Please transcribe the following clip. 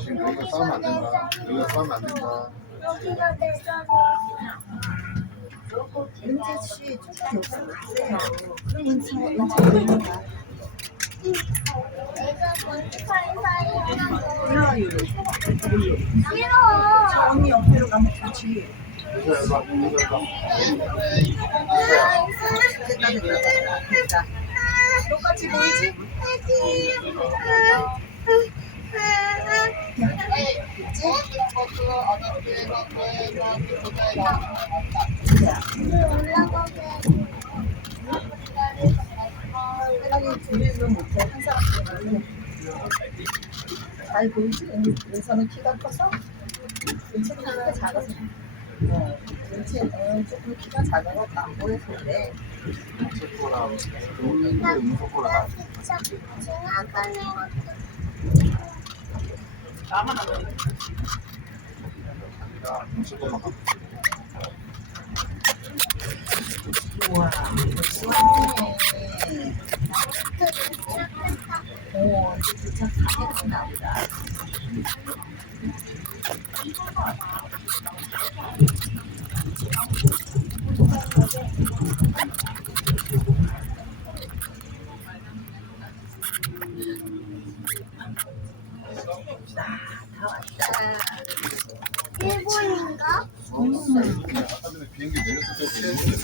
지금 여기가 싸우면 안 된다. 여기가 싸우면 안 된다. 여기가 내 자리야. 은채 씨 조금 옆으로 가세요. 그럼 은채 내가 먼저 사이사이 일로와요. 싫어. 저 언니 옆으로 가면 좋지. 여기서 여기서 됐다. 똑같이 보이지? 사람이 둘이서 못해. 한 사람씩 잘 보이지? 은서는 키가 커서? 은채는 키가 작아서. 은채는 조금 키가 작아서 안 보여서 그래. 거랑 우리의 운석거랑 지나가는 나만 안 보여. 운석거랑 우와, 시원해. 오, 이제 참 가게 됐나 보다. 다 왔다. 일본인가? 아까 전에 비행기 내렸을 때